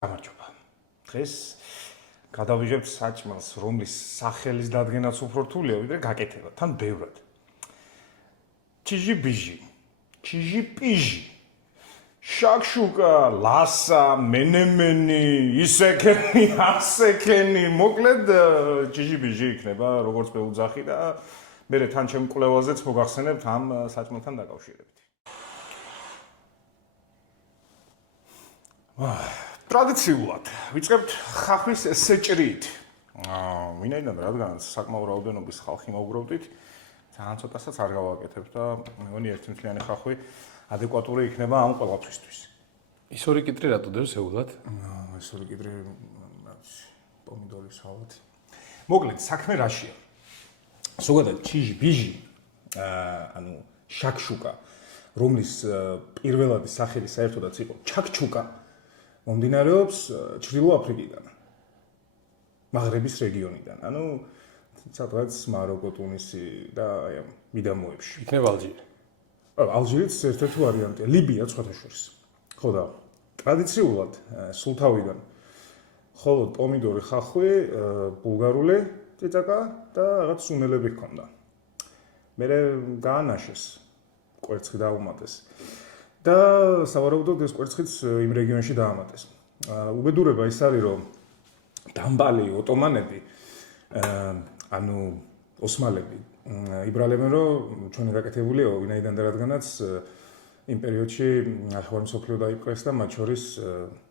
გამარჯობა. დღეს გადავიღებთ საჭმელს, რომლის სახელის დადგენაც უფრო რთულია, ვიდრე გაკეთება, თან ბევრად. ჩიჟი-ბიჟი, ჩიჟი-პიჟი, შაქშუკა, ლასა, მენემენი, ისექენი, ასექენი, მოკლედ ჩიჟი-ბიჟი იქნება, როგორც მეუძახი და მე თან ჩემ კვლევაზეც მოგახსენებთ ამ საჭმელთან დაკავშირებით. ტრადიციულად ვიწყებთ ხახვის სეჭრით. ვინაიდან რადგანაც საკმაო რაოდენობის ხალხი მოგროვდით, ძალიან ცოტასაც არ გავაკეთებ და მეგონი ერთმთლიანი ხახვი ადეკვატური იქნება ამ ყველაფრისთვის. ის ორი კიტრი რატო დევს ეულად? ეს ორი კიტრი პომიდორი სალათი. მოკლედ, საქმე რაშია? ზოგადად ჩიჟი-ბიჟი, ანუ შაქშუკა, რომლის პირველადი სახელი საერთოდაც იყო ჩაქჩუკა, მომდინარეობს ჩრდილო აფრიკიდან, მაღრების რეგიონიდან, ანუ სადღაც მაროკო, ტუნისი და აი ამ მიდამოებში. იქნება ალჟირი. ალჟირიც ერთ-ერთი ვარიანტია, ლიბია სხვათა შორის. ხო და ტრადიციულად სულთავიდან მხოლოდ პომიდორი ხახვი, ბულგარული წიწაკა და რაღაც სუნელები ჰქონდა. მერე გაანაშეს, კვერცხი დაუმატეს. და სავარაუდოდ ეს კვერცხიც იმ რეგიონში დაამატეს. უბედურება ის არის, რომ დამბალი ოტომანები, ანუ ოსმალები, იბრალებენ, რომ ჩვენი გაკეთებულია, ვინაიდან და რადგანაც იმ პერიოდში ახალ მსოფლიო დაიპყრეს და მათ შორის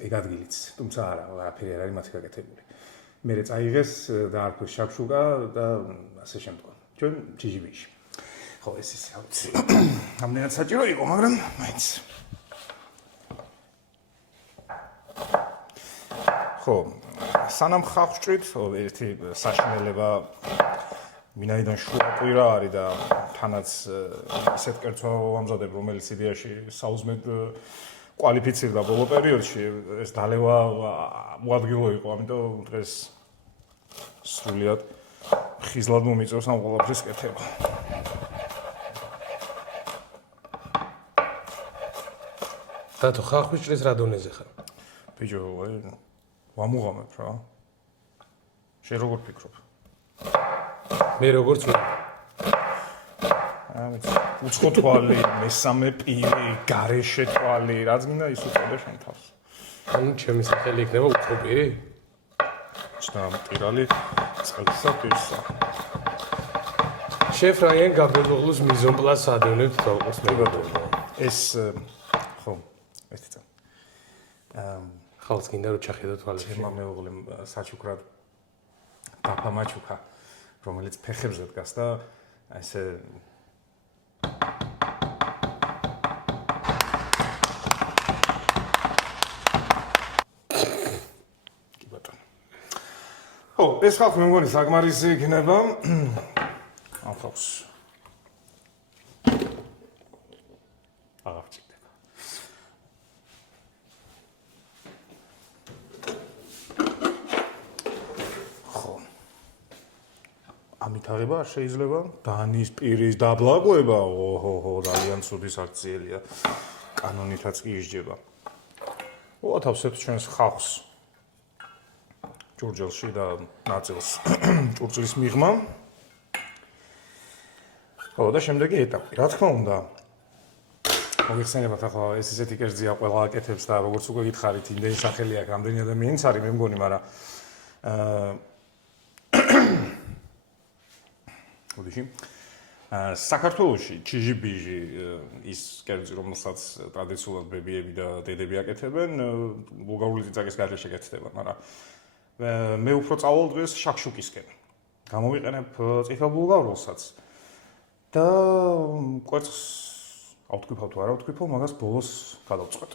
ეგ ადგილიც, თუმცა არაფერი არ არის მათი გაკეთებული. მერე წაიღეს და არქვეს შაქშუკა და ასე შემდგომ. ჩვენ ჩიჟი-ბიჟი. ხო, ეს ისე აუცი. ამდენად საჭირო იყო, მაგრამ მაინც. ხო, სანამ ხახვჭრით, ერთი საშინელება ვინაიდან შუაკვირა არის და თანაც ისეთ კერძო ვამზადებ, რომელიც იდეაში საუზმედ კვალიფიცირდა ბოლო პერიოდში, ეს დალევა უადგილო იყო, ამიტომ დღეს სრულიად ხიზლად მომიწევს ამ ყველაფრის კეთება. დათო ხახვის ჭრის რა დონეზე ხარ? ბიჭო, ვამუღამებ რა. შენ როგორ ფიქრობ? მე როგორც მე. უცხო თვალი, მესამე პირი, გარეშე თვალი, რაც გინდა ის უწოდე შენ თავს. ანუ ჩემი სახელი იქნება უცხო პირი? და მტირალი წყალსა პირსა. შეფ რაიან გაბრიელოს მიზონ პლას ადევნებთ თავს მეგობრებო. ეს ხო, ეს ცა. ხალხს გინდა რომ ჩახედო თვალებში. ჩემმა მეუღლემ საჩუქრად დაფამაჩუქა, რომელიც ფეხებზე დგას და ესე კი ბატონო. ხო, ეს ხალხი მე მგონი საკმარისი იქნება. ამ ხალხს აღარ ჭირდება. ხო. ამით აღება არ შეიძლება დანის პირის დაბლაკვება, ოჰო, ძალიან ცუდი საქციელია. კანონითაც კი ისჯება. უათავსებთ ჩვენს ხალხს ჭურჭელში და ნაწილს ჭურჭლის მიღმა. ხო, და შემდეგი ეტაპი. რა თქმა უნდა, მოგიხსენებათ ახლა ეს ისეთი კერძია ყველა აკეთებს და როგორც უკვე გითხარით, იმდენი სახელი აქვს, რამდენი ადამიანიც არის, მე მგონი, მაგრამ ოდიში საქართველოში ჩიჟი-ბიჟი ის კერძი, რომელსაც ტრადიციულად ბებიები და დედები აკეთებენ, ბულგარული წიწაკის გარეშე გეთდება, მაგრამ მე უფრო წავალ დღეს შაქშუკისკენ. გამოვიყენებ წითელ ბულგარულსაც. და კვერცხს ავთქვიფავ თუ არა ავთქვიფავ, მაგას ბოლოს გადავწყვეტ.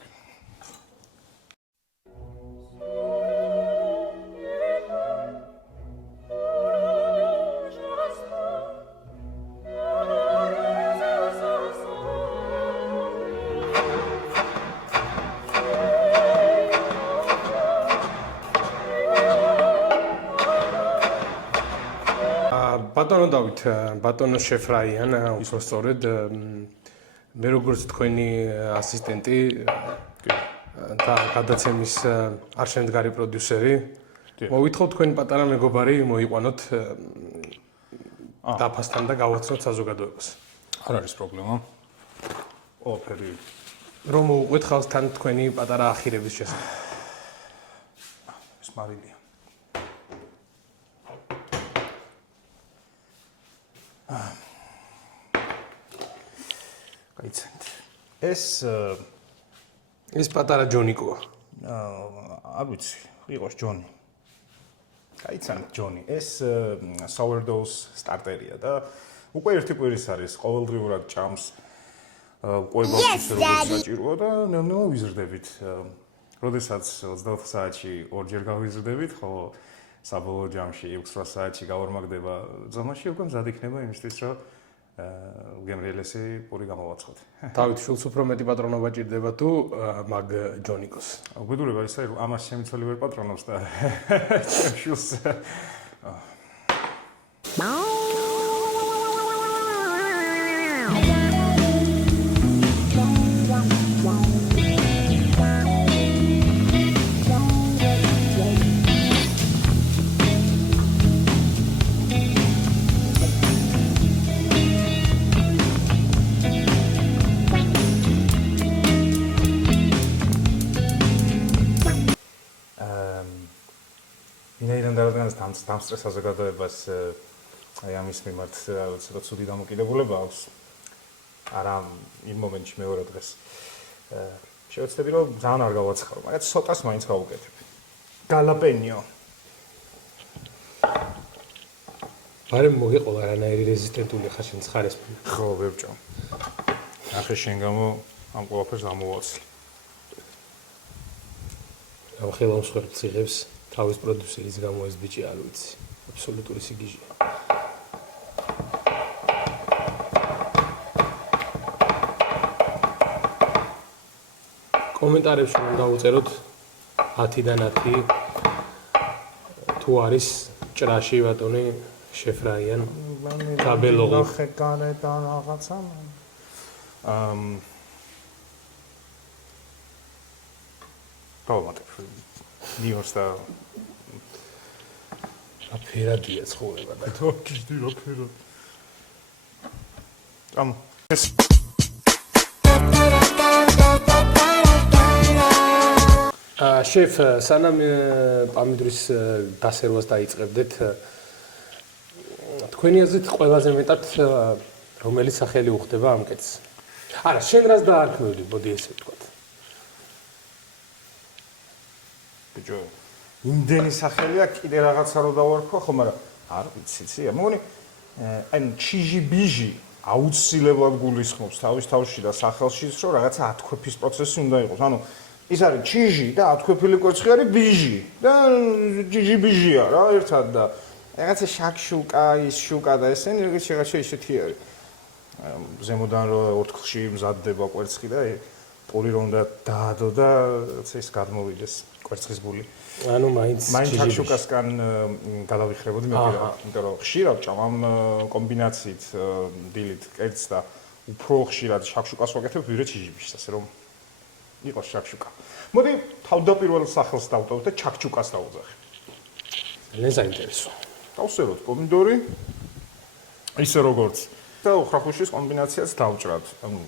ბატონო დავით, ბატონო შეფ რაიან, უბრალოდ სწორედ მე როგორც თქვენი ასისტენტი და გადაცემის არშემდგარი პროდიუსერი. მოვითხოვ თქვენი პატარა მეგობარი მოიყვანოთ დაფასთან და გავაცნოთ საზოგადოებას. არ არის პრობლემა. ყველაფერი რომ მოუყვეთ ხალხს თან თქვენი პატარა ახირების შესახებ. ეს მარილია. გაიცანთ. ეს პატარა ჯონიკოა. არ ვიცი, იყოს ჯონი. გაიცანთ ჯონი. ეს sourdough's სტარტერია და უკვე ერთი კვირის არის, ყოველდღიურად ჭამს. ყובה ის როგორც საჭიროა და ნელ-ნელა ვიზრდებით. როდესაც 24 საათში ორჯერ გავიზრდებით, ხო საბოლოო ჯამში 6-8 საათში გავორმაგდება ზომაში, უკვე მზად იქნება იმისთვის, რომ გემრიელესი პური გამოვაცხოთ. დავით შულს უფრო მეტი პატრონობა ჭირდება თუ მაგ ჯონიკოს. უბედურება ისე რომ ამას შემიცველი ვერ პატრონობს და შულს დამსწრე საზოგადოებას აი ამის მიმართ ცოტა ცუდი დამოკიდებულება აქვს. არა იმ მომენტში მეორე დღეს შევეცდები რომ ძალიან არ გავაცხარო, მაგრამ ცოტას მაინც გავუკეთებ. გალაპენიო. ბარემ მოგეყოლა რანაირი რეზისტენტული ხარ შენ ცხარეს. ხო, ვერ ვჭამ. ახლა შენ გამო ამ ყველაფერს ამოვაცლი. ამ ხელმსხვერპლს იღებს თავის პროდიუსერის გამო ეს ბიჭი არ ვიცი. აბსოლუტური სიგიჟეა. კომენტარებში რომ დაუწეროთ 10-დან 10 თუ არის ჭრაში ბატონი შეფრაიან კაბელოღო ხე გარედან რაღაცა. დავამატებ ნიოს და აფერადია ცხოვრება და თოქიდი რა ფერად. ამ ეს შეფ სანამ პამიდრის დასერვას დაიწყებდეთ თქვენი აზრით ყველაზე მეტად რომელი სახელი უხდება ამ კეთს? არა, შენ რას დაარქმევდი, მოდი ესე ვთქვათ. ბიჭო, იმდენი სახელია, კიდე რაღაცა რო დავარქვა, ხო, მაგრამ არ ვიცი, ცია. მეგონი, აი ჩიჟი-ბიჟი აუცილებლად გულისხმობს თავის თავში და სახელში, რომ რაღაცა ათქვეფის პროცესი უნდა იყოს. ანუ ის არის ჩიჟი და ათქვეფილი კვერცხი არის ბიჟი და ჩიჟი-ბიჟია რა ერთად და რაღაცა შაქშუკა, ის შუკა და ესენი რაღაცა ისეთი არის. ზემოდან რო ორთქლში მზადდება კვერცხი და პური რომ და დაადო და ეს გადმოვიდეს კვერცხის ბული. ანუ მაინც შაქშუკასგან გადავიხრებოდი მე პირადად, იმიტომ რომ ხშირად ჭამ ამ კომბინაციით დილით კერძს და უფრო ხშირად შაქშუკას ვაკეთებ ვიდრე ჩიჟიბიშს, ასე რომ იყოს შაქშუკა. მოდი თავდაპირველ სახელს დავტოვოთ და ჩაქჩუკას დავუძახებ. ძალიან საინტერესო. დავსეროთ პომიდორი ისე როგორც და უხრახუშის კომბინაციაც დავჭრათ. ანუ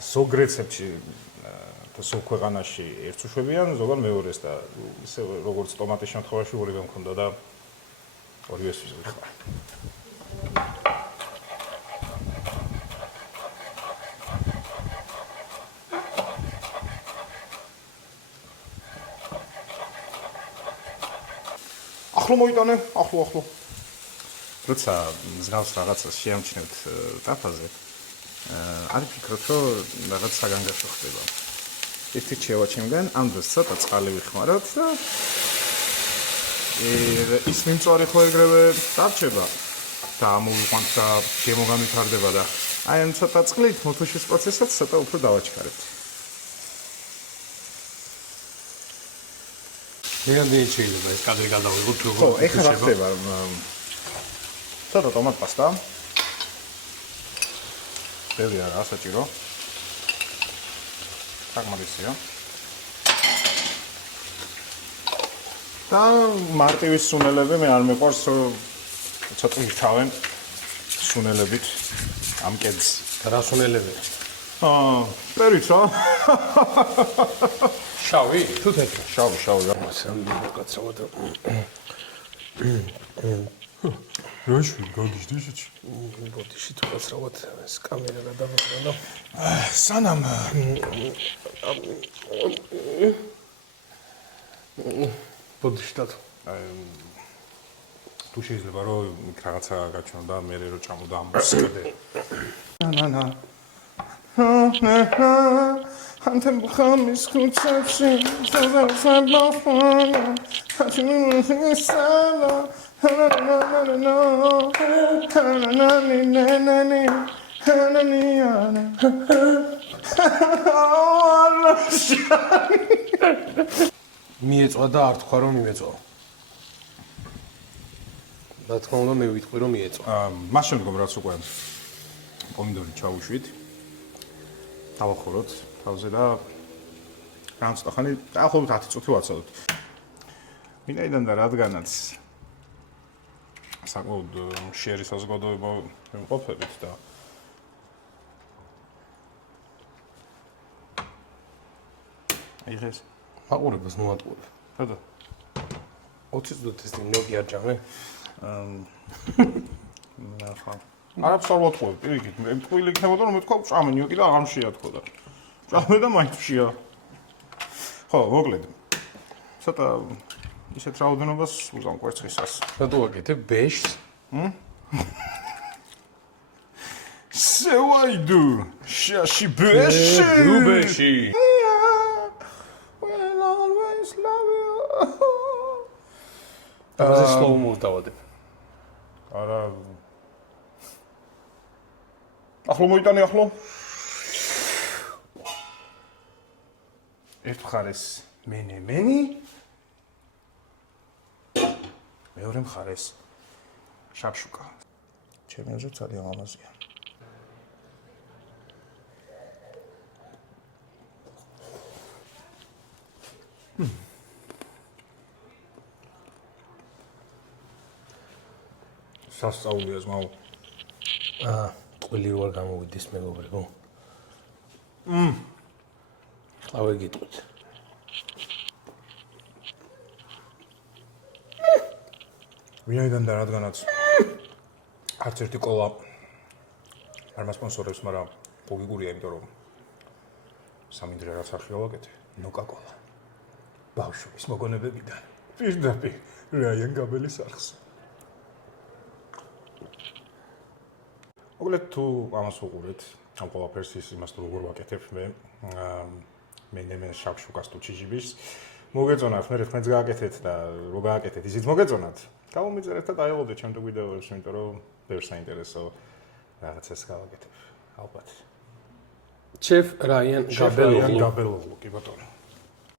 ზოგ რეცეპტში და ზოგ ქვეყანაში ერთს უშვებიან, ზოგან მეორეს და ისე როგორც ტომატის შემთხვევაში ორივე მქონდა და ორივეს ვიხმარ. ახლო მოიტანე, ახლო. როცა მსგავს რაღაცას შეამჩნევთ ტაფაზე, არ ვფიქრობ, რომ რაღაც საგანგაშო ხდება. ერთი შევაჩემგან, ამ დროს ცოტა წყალი ვიხმაროთ და ის მიმწვარი ხო ეგრევე დარჩება და ამოვიყვანთ და შემოგანვითარდება და აი ამ ცოტა წყლით მოთუშის პროცესსაც ცოტა უფრო დავაჩქარებთ. რამდენი შეიძლება ეს კადრი გადავიღოთ როგორ ხო, ეხლა რა ხდება? ცოტა ტომატ პასტა. ბევრი არა, საჭირო. საკმარისია. და მარტივი სუნელები მე არ მიყვარს ცოტა მთავენ სუნელებით ამ კედს. რა სუნელები? პერიც რა. შავი? თუ თეთრი? შავი რა. სამი კაცრავად. რაში გაგიჟდიშიც? ბოდიში თუ კაცრავად ეს კამერა გადავიღო და სანამ ბოდიში და თუ შეიძლება რომ იქ რაღაცა გაჩვენო და მე რო ჩამოდა ამ მუსიკაზე. ნანა. ანთემ ხამის ხუცებში ზოგადად მიეწვა და არ თქვა რომ მიეწვა. რა თქმა უნდა მე ვიტყვი რომ მიეწვა. მას შემდგომ რაც უკვე პომიდორი ჩავუშვით. დავახუროთ თავზე და რამე ცოტა ხანი დაახლოებით 10 წუთი ვაცალოთ. ვინაიდან და რადგანაც საკმაოდ მშიერი საზოგადოება ვიმყოფებით და აიღეს მაყურებას მოატყურებ. რა 20 წუთის წინ ნოგი არ ჯამე? ნახა. არაფერს არ ვატყუებ, პირიქით. მე ტყუილი იქნებოდა რომ მეთქვა ჭამე ნიოკი და აღარ შეათქვა და. ჭამე და მაინც შეა. ხო, მოკლედ. ცოტა ისეთ რაოდენობას უზამ კვერცხისას. რა თუ ვაკეთებ ბეშს? So I do. Shashi beshi. დუბეში. Will always love you. ამაზე slow-mo დავადებ. არა. ახლო მოიტანე ახლო. ერთ მხარეს მენი. მეორე მხარეს შაბშუკა. ჩემი აზრით ძალიან ლამაზია. სასწაულია ზმაო. ტყვილი რო არ გამოვიდეს მეგობრებო. ხავე გიტყვით. ვინაიდან და რადგანაც არც ერთი კოლა არ მასპონსორებს, მაგრამ ლოგიკურია, იმიტომ რომ სამი დღე რაც არ შევაკეთე, ნოკა-კოლა. ბავშვობის მოგონებებიდან. პირდაპირ რაიან გაბელის არხს. მოკლედ თუ ამას უყურეთ, ამ ყველაფერს ის იმას როგორ ვაკეთებ მე შაბშუკას თუ ჩიჟიბის მოგეწონათ, მე რეხმეც გააკეთეთ და რო გააკეთეთ, ისიც მოგეწონათ. გამომიწერეთ და დაიღოდეთ ჩემ ვიდეოებს, იმიტომ რომ ბევრს საინტერესო რაღაცას გავაკეთებ. ალბათ. Chef Ryan Gabeloglu. Gabeloglu, კი ბატონო.